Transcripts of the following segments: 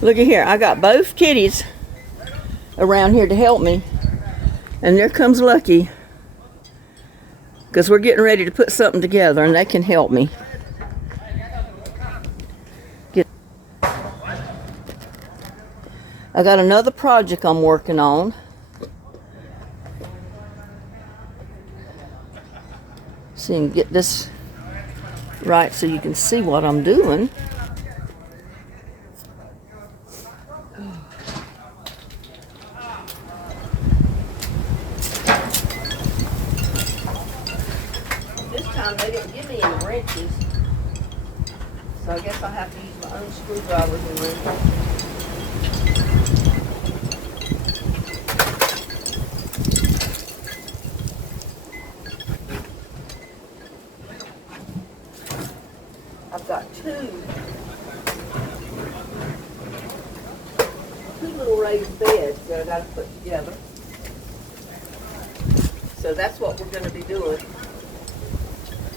Look at here. I got both kitties around here to help me. And there comes Lucky. Because we're getting ready to put something together and they can help me. I got another project I'm working on. See, and get this right so you can see what I'm doing. This time they didn't give me any wrenches, so I guess I have to use my own screwdrivers and wrenches. I've got two little raised beds that I got to put together. So that's what we're going to be doing.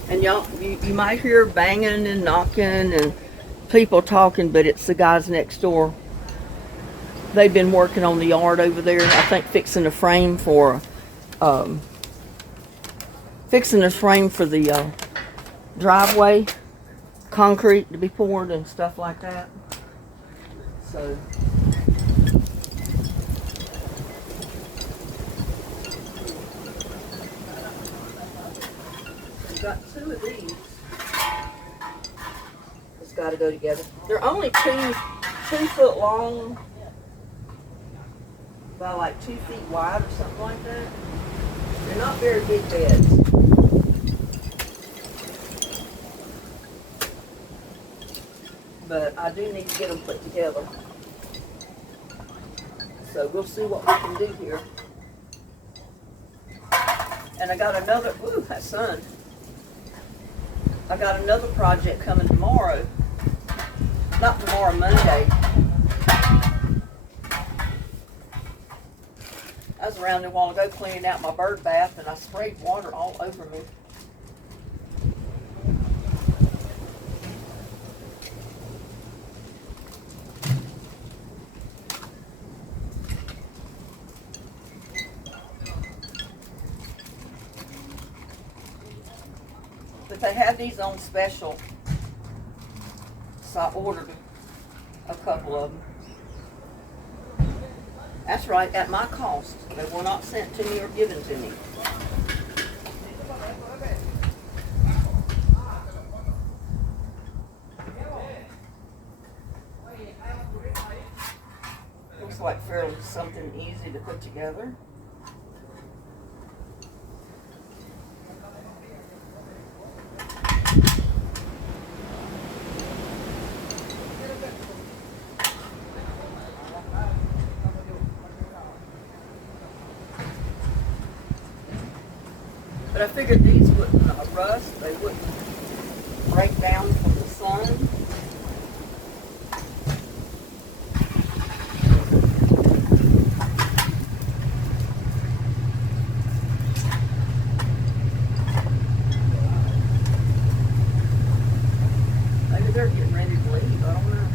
And y'all, you might hear banging and knocking and people talking, but it's the guys next door. They've been working on the yard over there, I think fixing a frame for the driveway, concrete to be poured and stuff like that. So we've got two of these. It's got to go together. They're only 2 foot long, about like 2 feet wide or something like that. They're not very big beds. But I do need to get them put together. So we'll see what we can do here. And I got another, ooh, that sun. I got another project coming tomorrow. Not tomorrow, Monday. I was around there a while ago cleaning out my bird bath and I sprayed water all over me. But they have these on special, so I ordered a couple of them. That's right, at my cost. They were not sent to me or given to me. Looks like fairly something easy to put together. But I figured these wouldn't rust, they wouldn't break down from the sun. Maybe they're getting ready to leave, I don't know.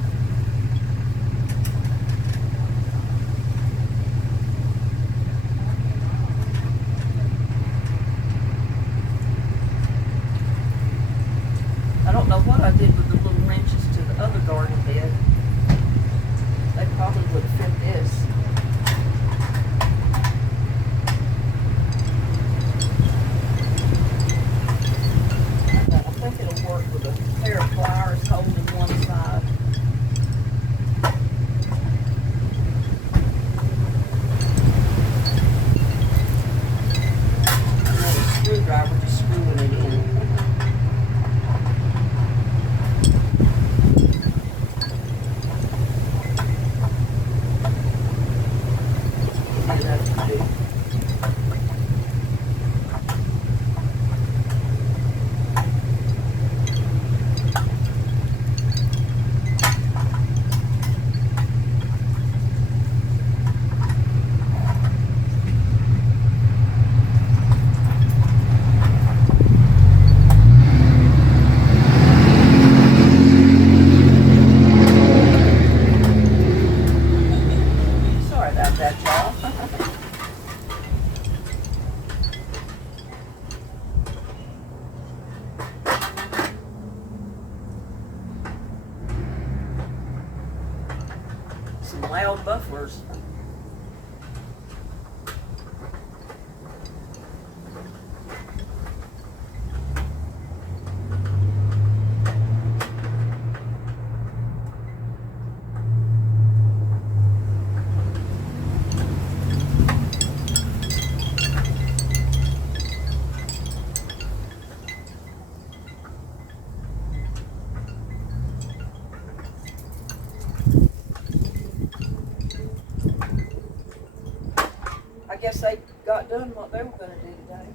I don't know what some loud mufflers. I guess they got done what they were going to do today.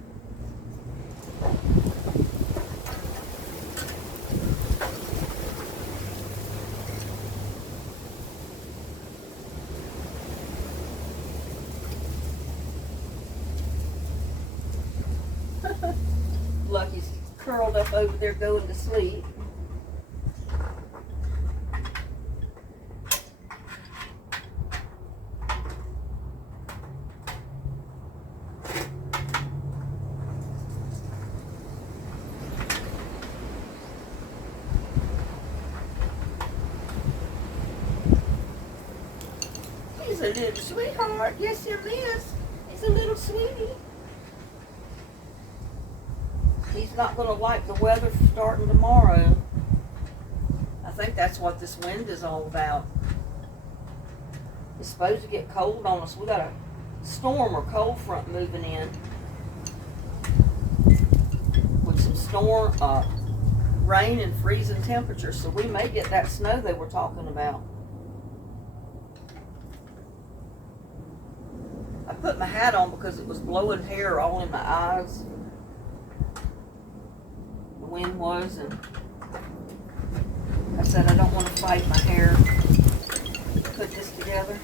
Lucky's curled up over there going to sleep. He's a little sweetheart. Yes, he is. He's a little sweetie. He's not going to like the weather starting tomorrow. I think that's what this wind is all about. It's supposed to get cold on us. We got a storm or cold front moving in with some storm, rain and freezing temperatures. So we may get that snow they were talking about. I put my hat on because it was blowing hair all in my eyes. The wind was, and I said I don't want to fight my hair. Put this together.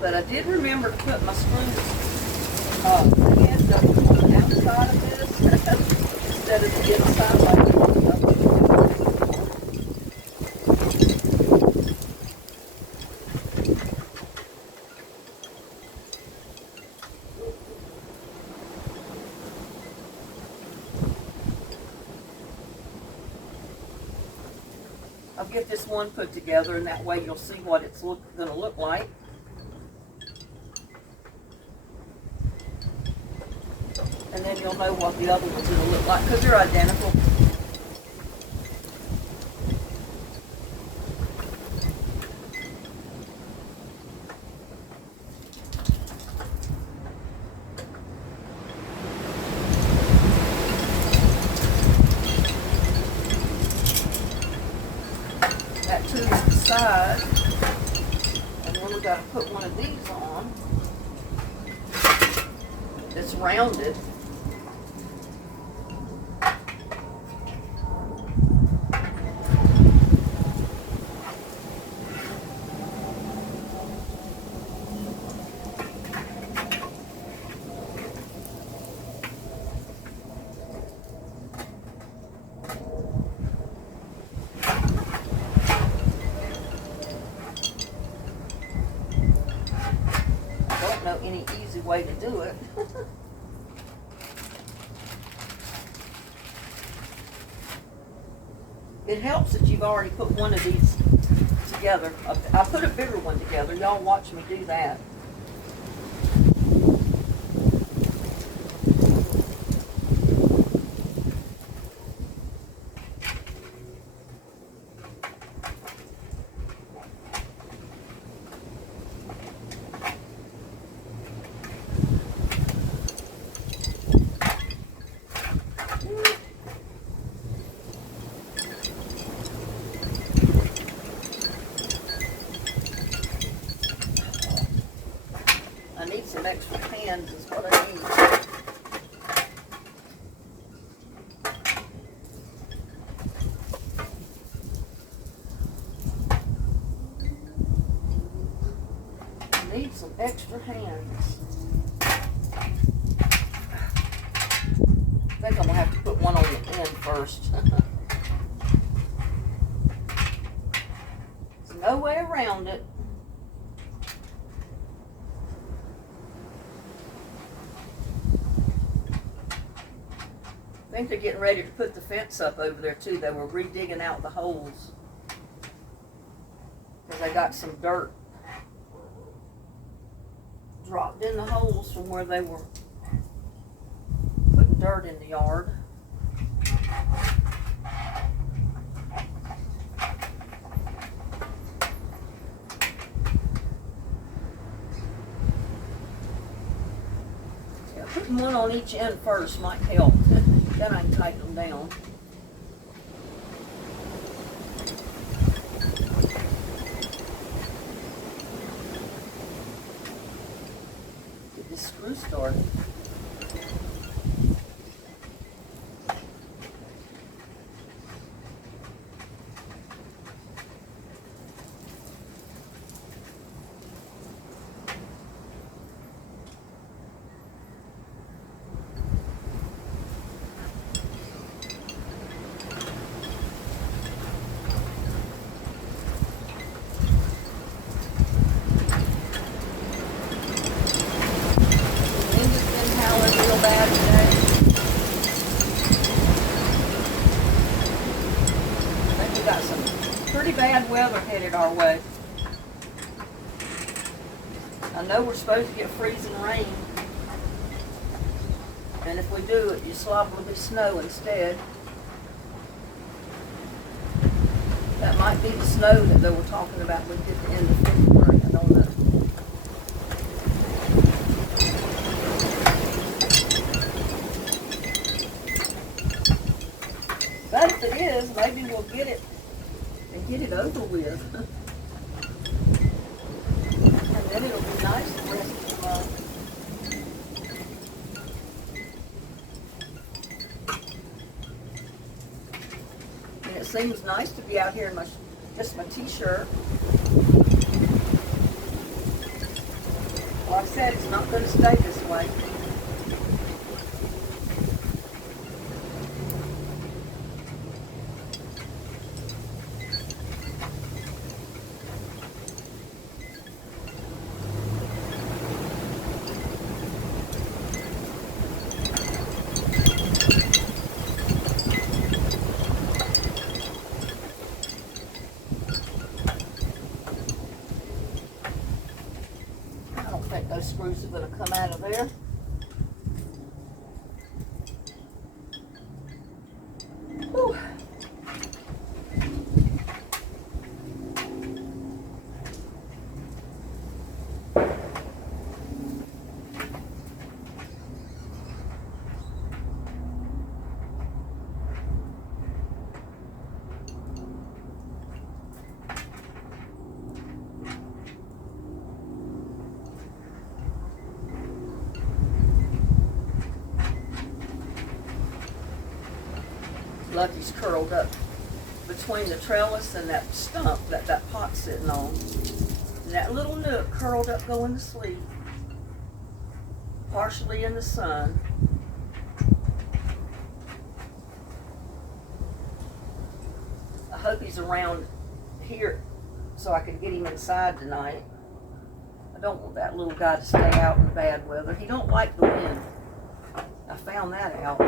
But I did remember to put my screws end up on the outside of this instead of the inside like I'll get this one put together, and that way you'll see what it's going to look like. And then you'll know what the other one's going to look like, because they're identical. That two is the side, and then we got to put one of these on. It's rounded. Know any easy way to do it. It helps that you've already put one of these together. I put a bigger one together. Y'all watch me do that. I need some extra pans is what I need. I need some extra hands. first. There's no way around it. I think they're getting ready to put the fence up over there too. They were redigging out the holes because they got some dirt dropped in the holes from where they were putting dirt in the yard. Yeah, putting one on each end first might help. Then I can tighten them down. Get this screw started. Bad today. I think we got some pretty bad weather headed our way. I know we're supposed to get freezing rain, and if we do, it just will be snow instead. That might be the snow that they were talking about we get the end of February. I don't know. But if it is, maybe we'll get it and get it over with. And then it'll be nice the rest of the month. And it seems nice to be out here in just my t-shirt. Like I said, it's not going to stay this way. I think those screws are going to come out of there. Whew. Lucky's curled up between the trellis and that stump that pot's sitting on. And that little nook curled up going to sleep, partially in the sun. I hope he's around here so I can get him inside tonight. I don't want that little guy to stay out in bad weather. He don't like the wind. I found that out.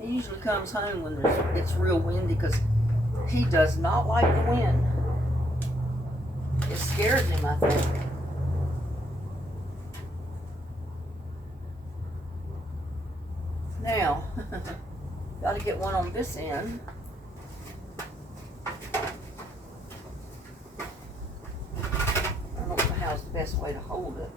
He usually comes home when it's real windy because he does not like the wind. It scares him, I think. Now, got to get one on this end. I don't know how's the best way to hold it.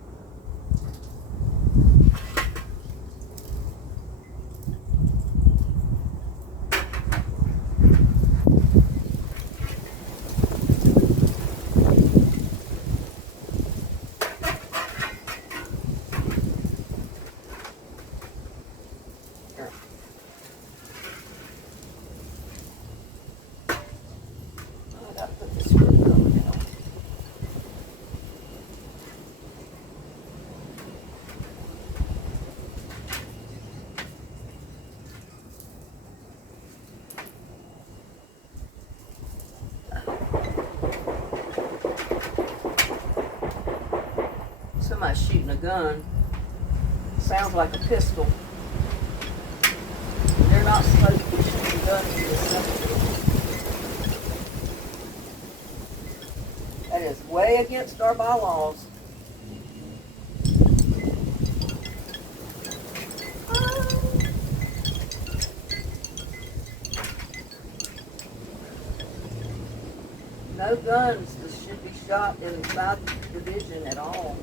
shooting a gun. Sounds like a pistol. They're not supposed to be shooting guns in this subdivision. That is way against our bylaws. No guns should be shot inside the division at all.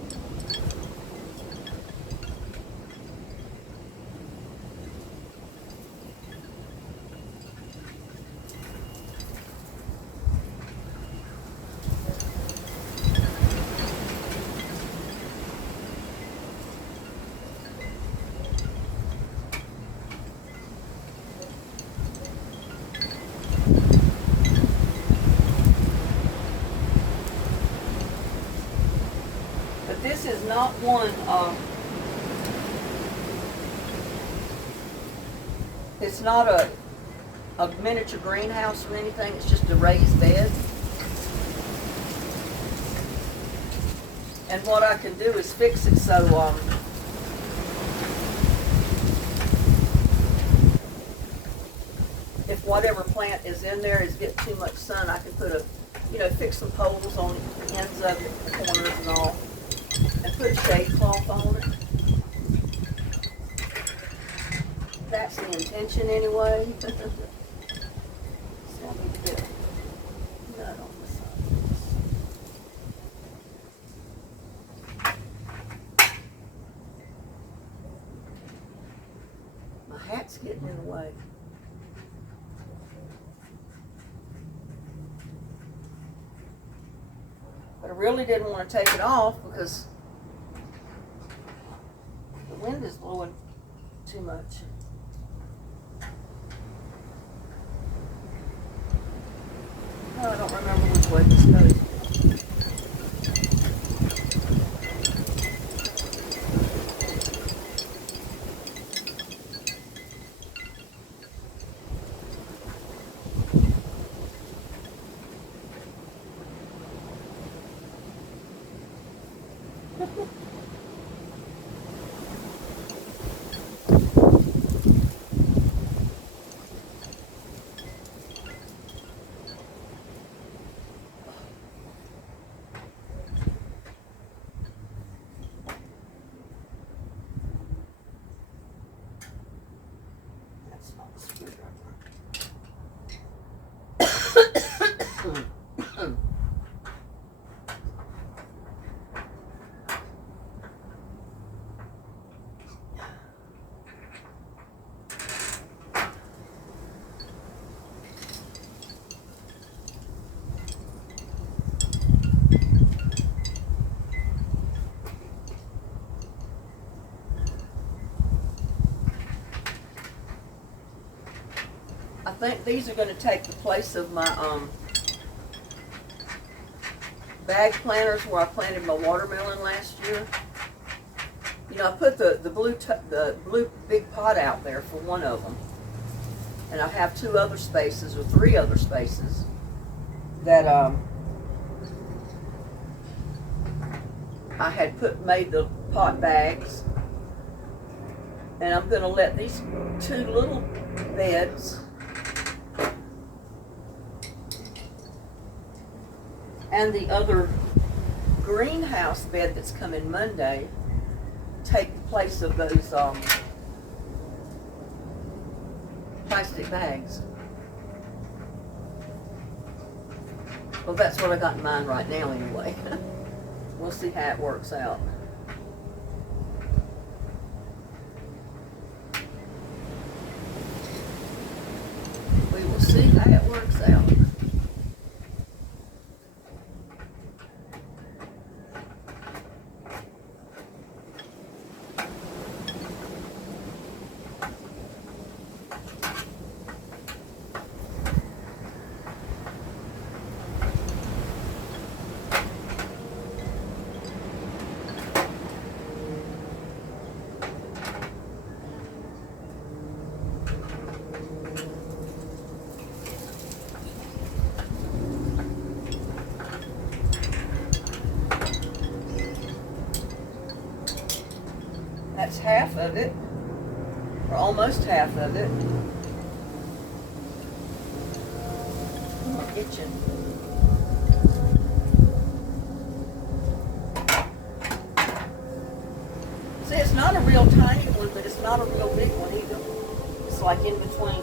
This is not one, it's not a miniature greenhouse or anything, it's just a raised bed. And what I can do is fix it so, if whatever plant is in there is getting too much sun, I can put fix some poles on the ends of it, the corners and all. And put a shade cloth on it. That's the intention anyway. So I need to get a nut on the side. My hat's getting in the way. But I really didn't want to take it off because the wind is blowing too much. Oh, I don't remember which way this goes. That's not the screwdriver. I think these are going to take the place of my bag planters where I planted my watermelon last year. You know, I put the blue big pot out there for one of them, and I have 2 other spaces or 3 other spaces that I had made the pot bags, and I'm going to let these 2 little beds and the other greenhouse bed that's coming Monday take the place of those plastic bags. Well, that's what I got in mind right now anyway. We'll see how it works out. We will see how it works out. That's half of it, or almost half of it. I'm itching. See, it's not a real tiny one, but it's not a real big one either. It's like in between.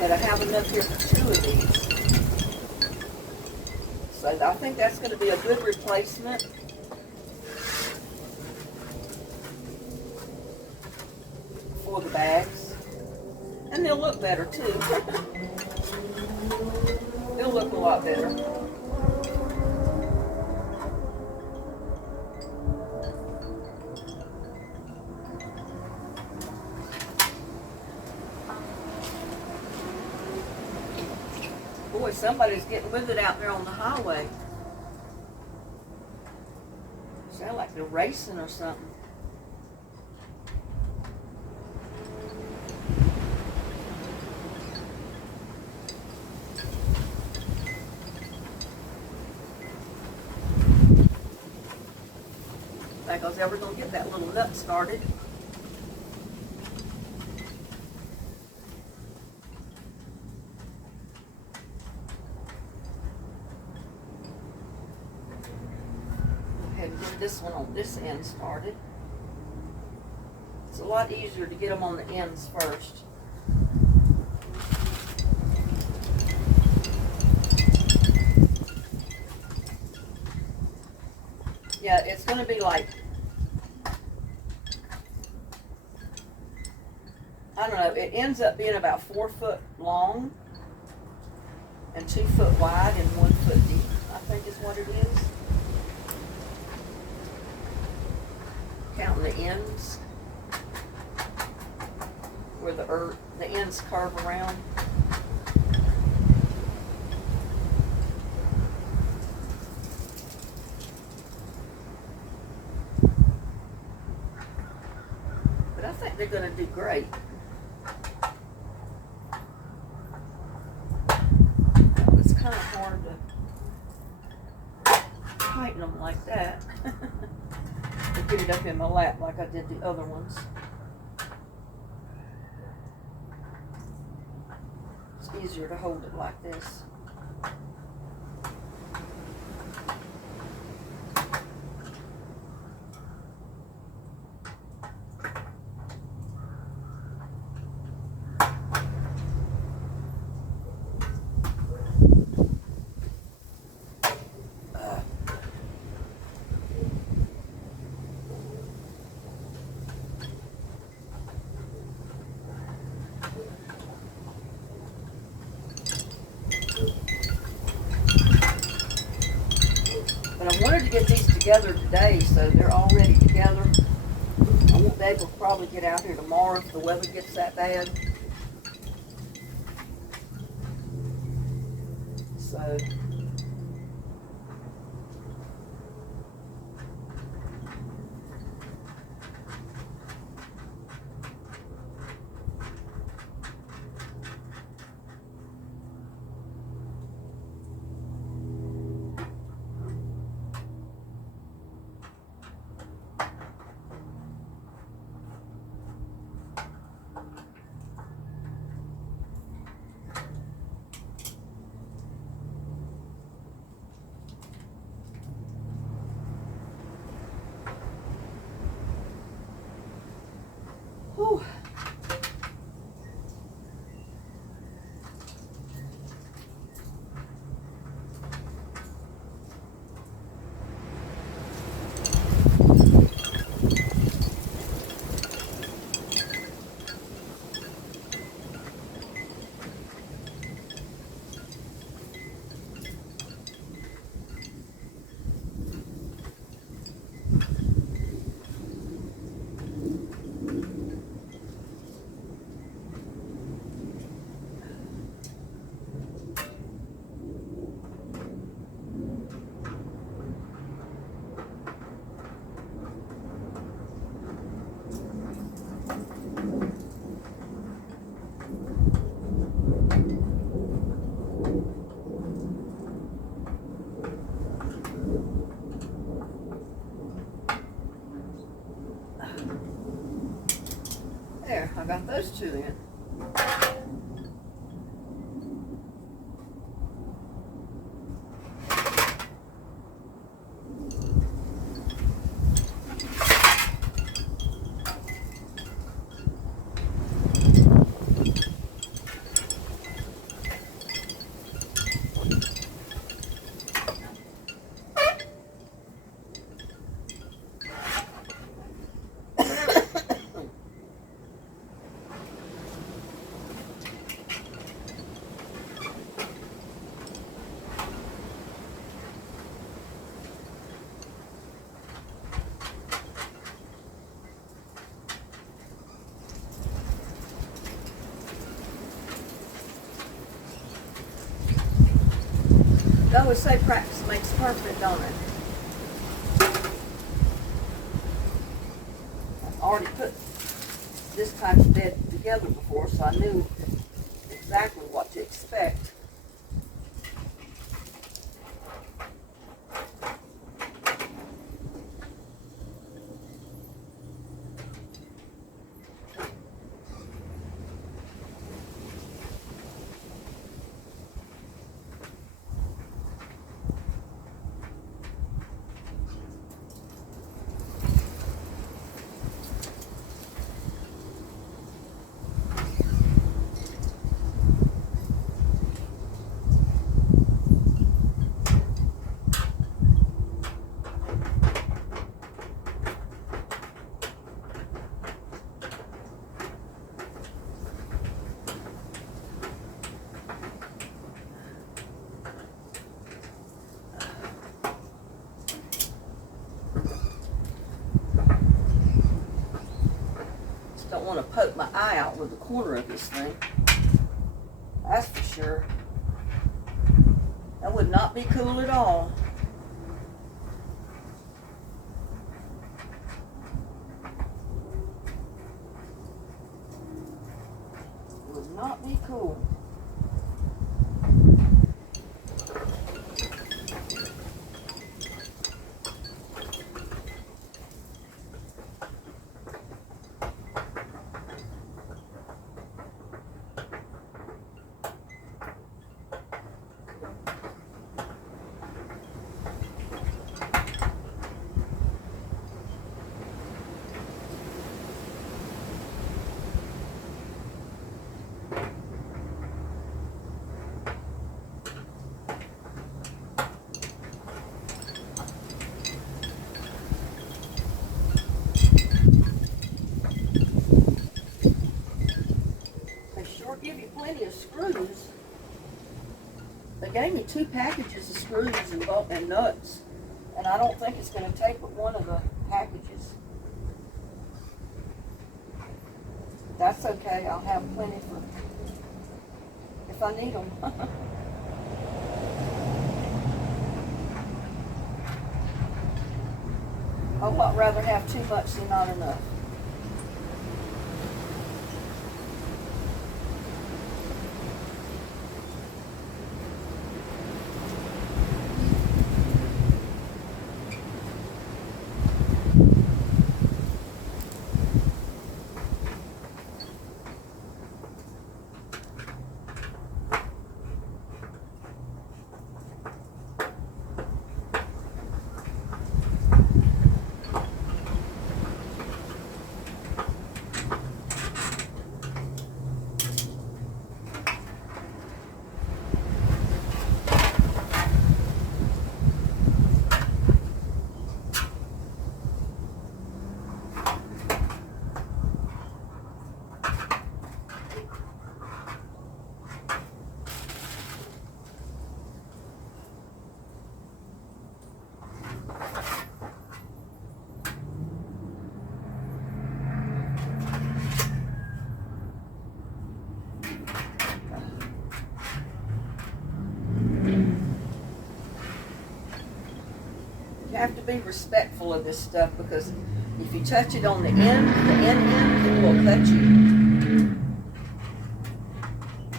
But I have enough here for 2 of these. So I think that's going to be a good replacement. For the bags. And they'll look better too. They'll look a lot better. Boy, somebody's getting with it out there on the highway. Sound like they're racing or something. Think I was ever going to get that little nut started. Get this one on this end started. It's a lot easier to get them on the ends first. Yeah, it's going to be like, I don't know, it ends up being about 4 foot long and 2 foot wide and 1 foot deep, I think is what it is. Counting the ends, where the ends curve around. But I think they're going to do great. It's kind of hard to tighten them like that. Get it up in my lap like I did the other ones. It's easier to hold it like this. But I wanted to get these together today, so they're already together. I won't be able to probably get out here tomorrow if the weather gets that bad. So whew. those two then. They always say practice makes perfect, don't it? I've already put this type of bed together before, so I knew exactly what to expect. Don't want to poke my eye out with the corner of this thing. That's for sure. That would not be cool at all. Would not be cool. Give you plenty of screws. They gave me 2 packages of screws and nuts, and I don't think it's going to take but one of the packages. That's okay. I'll have plenty for if I need them. I'd lot rather have too much than not enough. Have to be respectful of this stuff, because if you touch it on the end, it will cut you.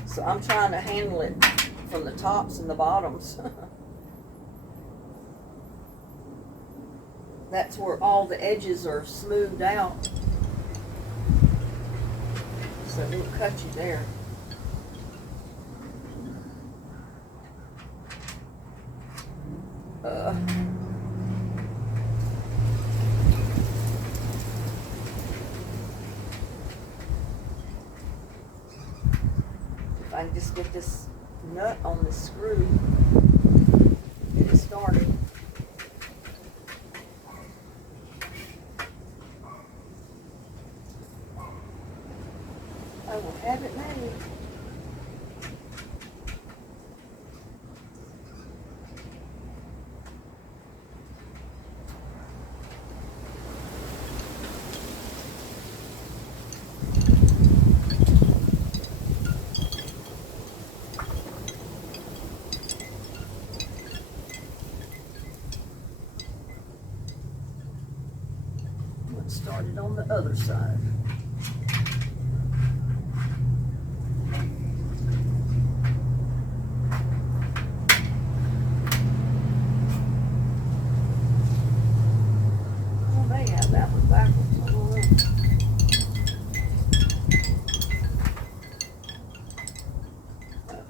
So I'm trying to handle it from the tops and the bottoms. That's where all the edges are smoothed out. So so it won't cut you there. If I can just get this nut on the screw, get it started. I will have it made. Let's start it on the other side.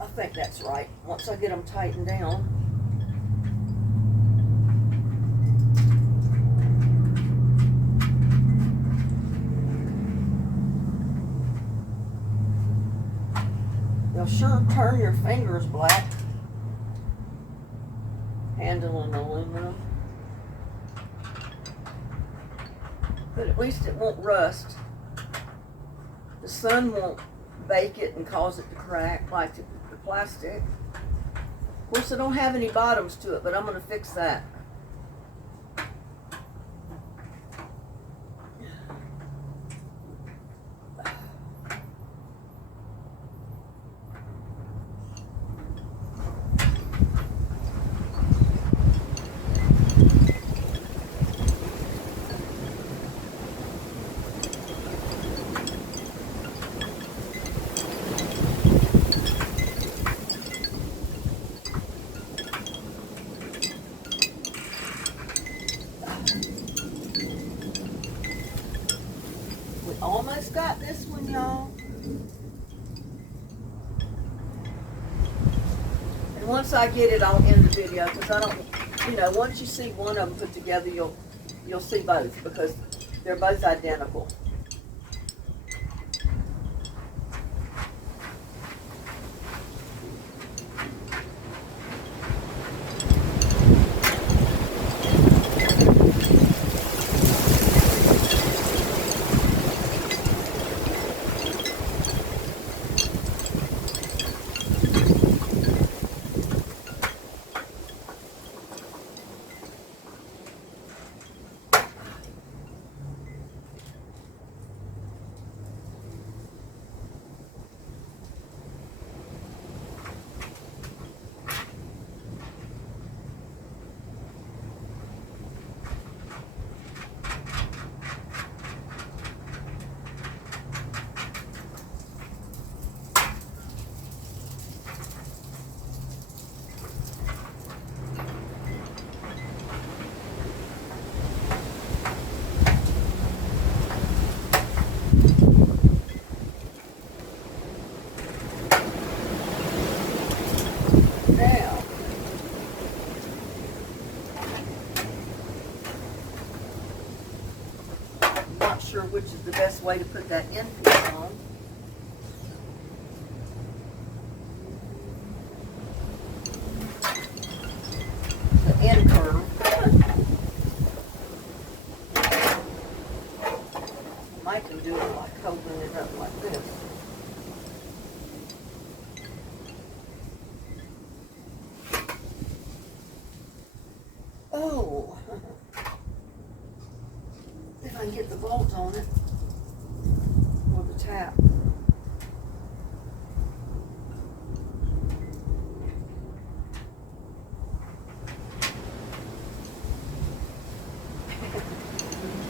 I think that's right. Once I get them tightened down. They'll sure turn your fingers black handling aluminum. But at least it won't rust. The sun won't bake it and cause it to crack like the plastic. Of course, I don't have any bottoms to it, but I'm going to fix that. Almost got this one, y'all. And once I get it, I'll end the video because I don't, once you see one of them put together, you'll see both because they're both identical. Now, I'm not sure which is the best way to put that end piece on. The end curve. I can do it like holding it up like this. Oh, if I can get the bolt on it, or the tap.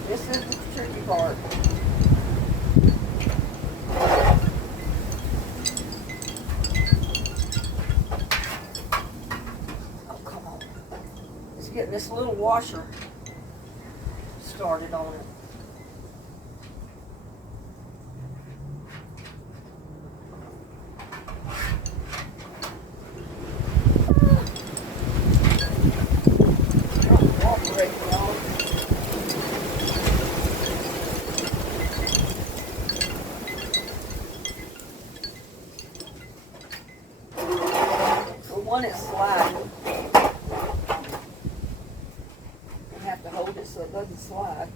This is the tricky part. Getting this little washer started on it. one is sliding. I have to hold it so it doesn't slide.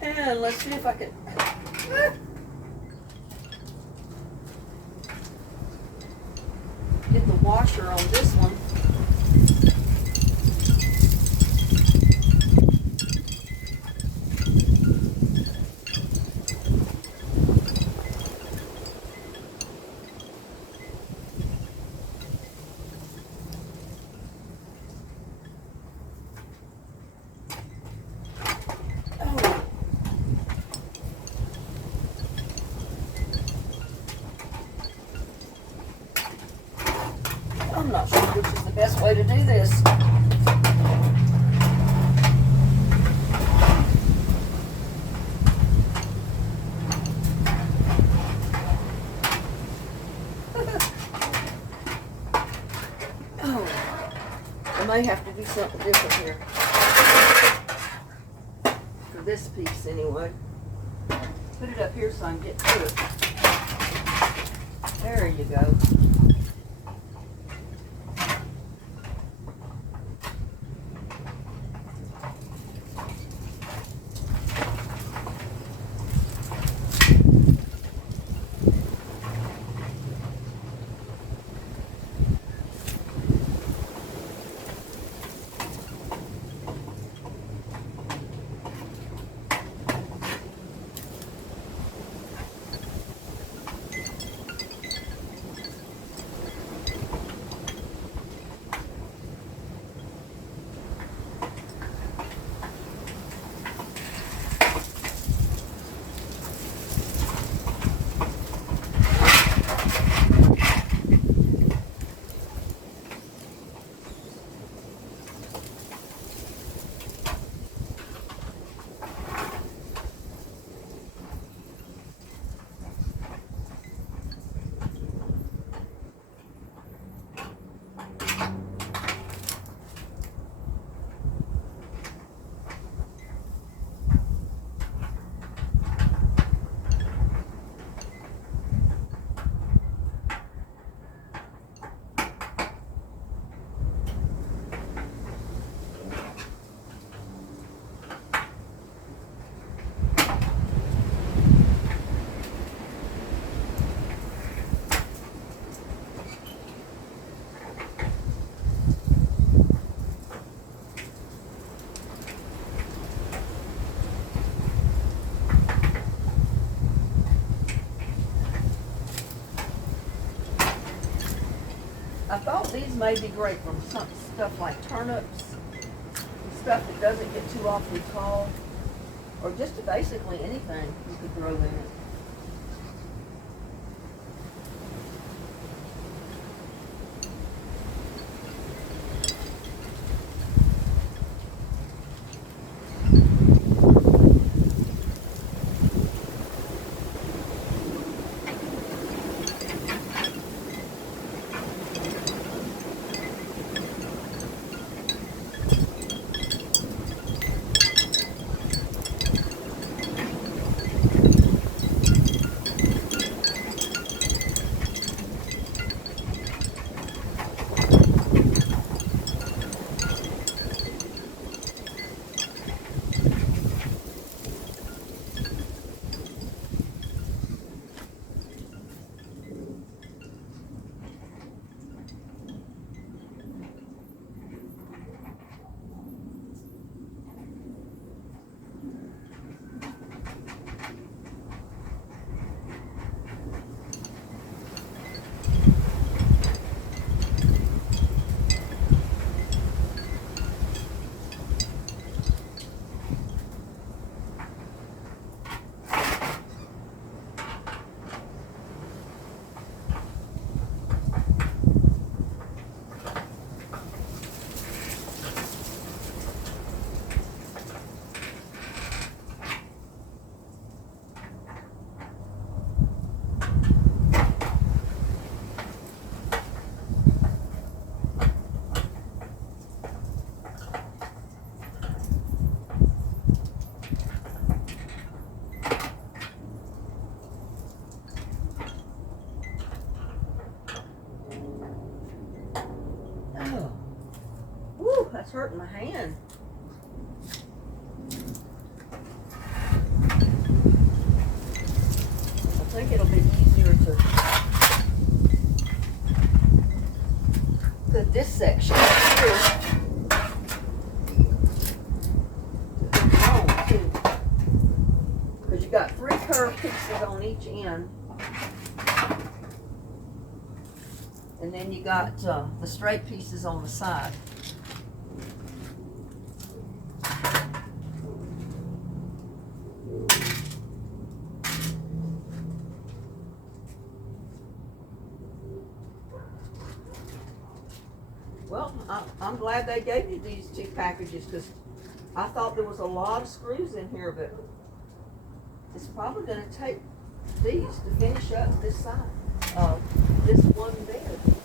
And let's see if I can get the washer on this one. I'm not sure which is the best way to do this. Oh, I may have to do something different here. For this piece anyway. Put it up here so I can get to it. There you go. I thought these may be great for some stuff like turnips, stuff that doesn't get too awfully tall, or just basically anything you could grow in it. hurting my hand. I think it'll be easier to put this section here on too. Because you got 3 curved pieces on each end. And then you got the straight pieces on the side. Well, I'm glad they gave you these 2 packages because I thought there was a lot of screws in here, but it's probably going to take these to finish up this side of this one bed.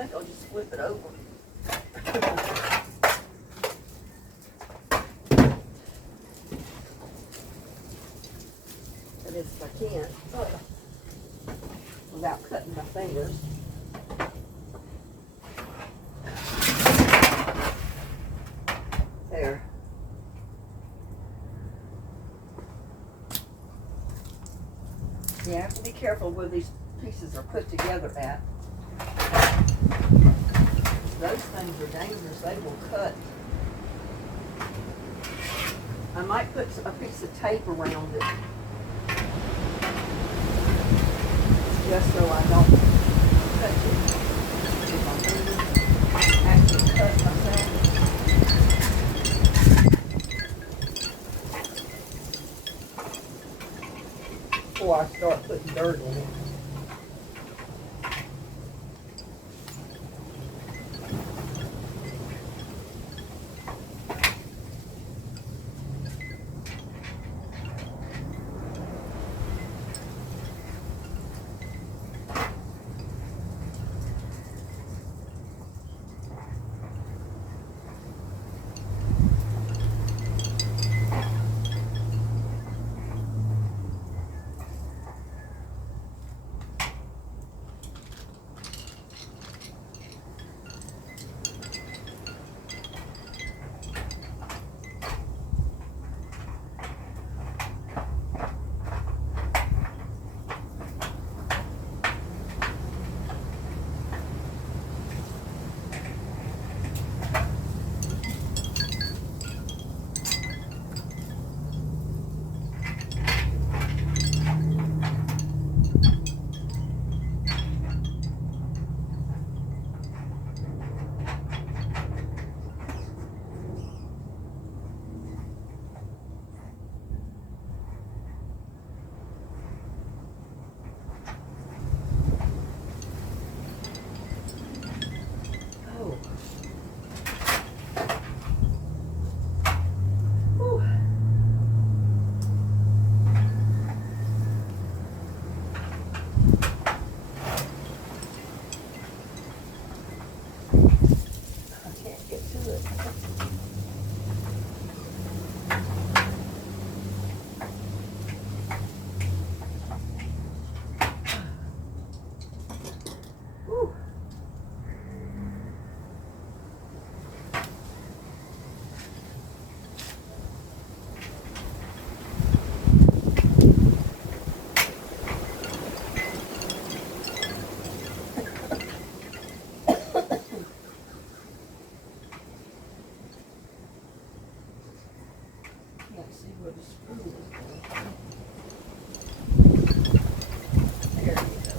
think I'll just flip it over. But if I can, without cutting my fingers. There. You have to be careful where these pieces are put together at. Those things are dangerous. They will cut. I might put a piece of tape around it just so I don't touch it. If I'm going to actually cut myself. Before I start putting dirt in it. See where the screw is going. There we go.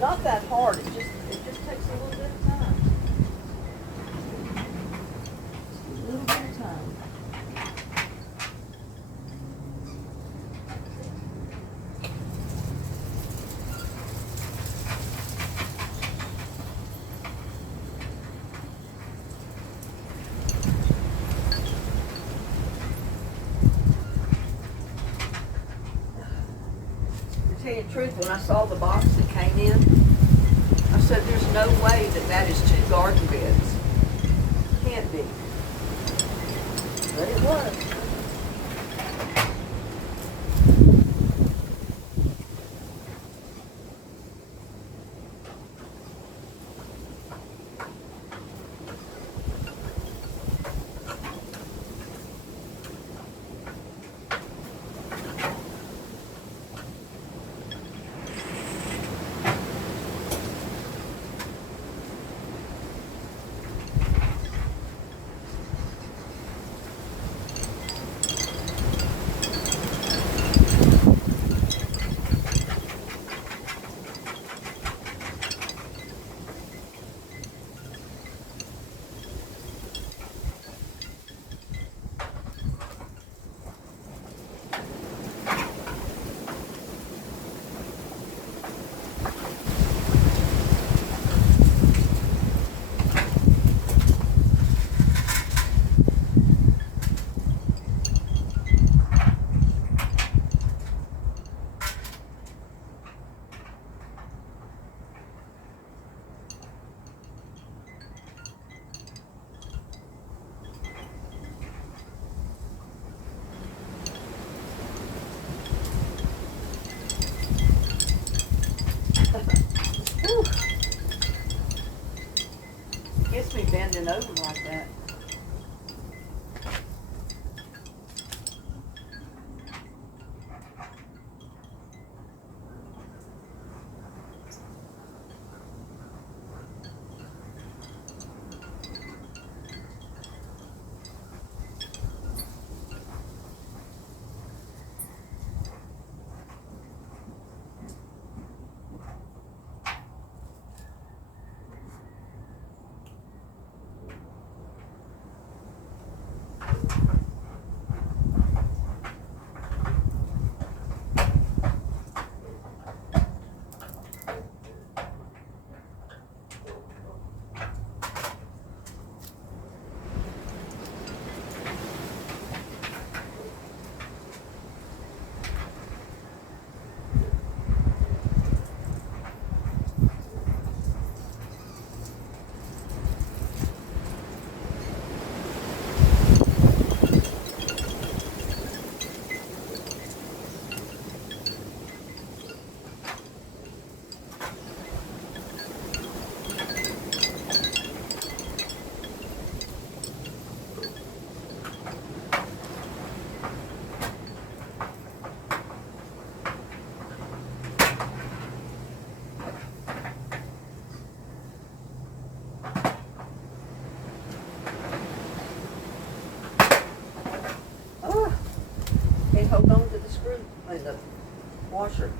Not that hard. It just takes a little bit of time. Just a little bit of time. To tell you the truth, when I saw the box that came in, I said, there's no way that is 2 garden beds. Can't be. But it was. bend over like that. Can't hold on to the screw and the washer.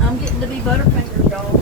I'm getting to be Butterfingers, y'all.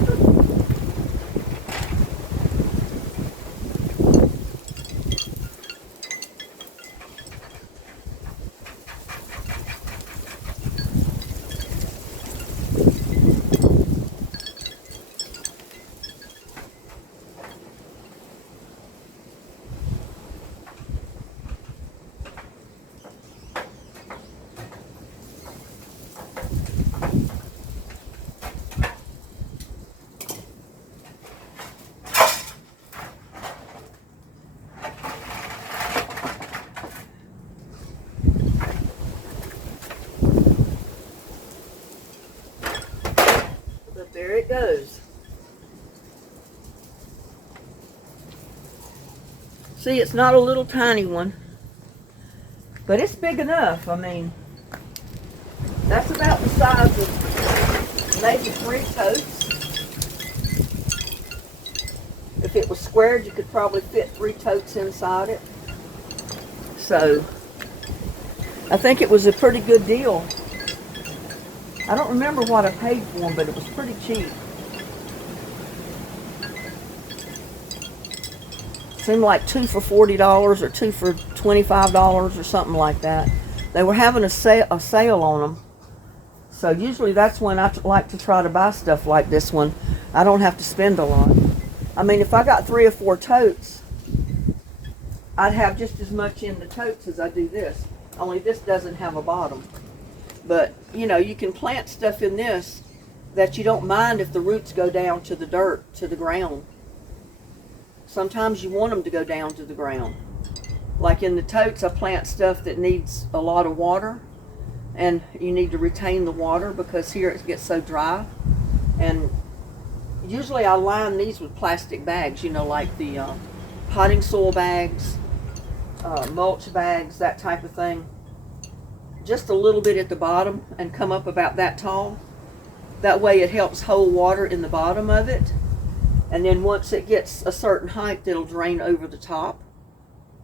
But there it goes. See, it's not a little tiny one, but it's big enough. I mean, that's about the size of maybe 3 totes. If it was squared, you could probably fit 3 totes inside it. So, I think it was a pretty good deal. I don't remember what I paid for them, but it was pretty cheap. Seemed like 2 for $40 or 2 for $25 or something like that. They were having a sale on them. So usually that's when I like to try to buy stuff like this one. I don't have to spend a lot. I mean, if I got 3 or 4 totes, I'd have just as much in the totes as I do this. Only this doesn't have a bottom. But, you know, you can plant stuff in this that you don't mind if the roots go down to the dirt, to the ground. Sometimes you want them to go down to the ground. Like in the totes, I plant stuff that needs a lot of water. And you need to retain the water because here it gets so dry. And usually I line these with plastic bags, you know, like the potting soil bags, mulch bags, that type of thing. Just a little bit at the bottom and come up about that tall. That way it helps hold water in the bottom of it. And then once it gets a certain height, it'll drain over the top.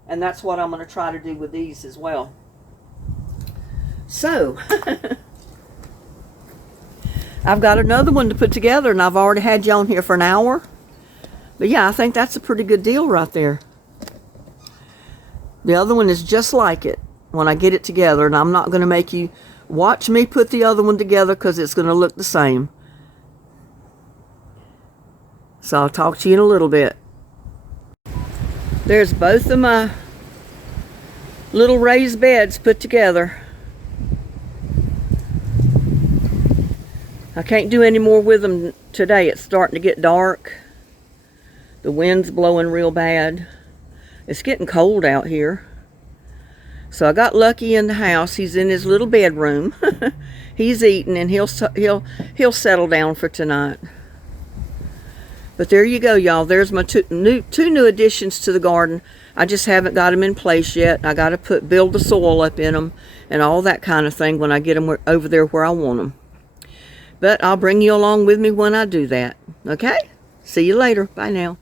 And that's what I'm going to try to do with these as well. So, I've got another one to put together, and I've already had you on here for an hour. But yeah, I think that's a pretty good deal right there. The other one is just like it. when I get it together, and I'm not going to make you watch me put the other one together because it's going to look the same. So I'll talk to you in a little bit. There's both of my little raised beds put together. I can't do any more with them today. It's starting to get dark. The wind's blowing real bad. It's getting cold out here. So I got Lucky in the house. He's in his little bedroom. He's eating, and he'll settle down for tonight. But there you go, y'all. There's my two new additions to the garden. I just haven't got them in place yet. I got to build the soil up in them and all that kind of thing when I get them over there where I want them. But I'll bring you along with me when I do that. Okay? See you later. Bye now.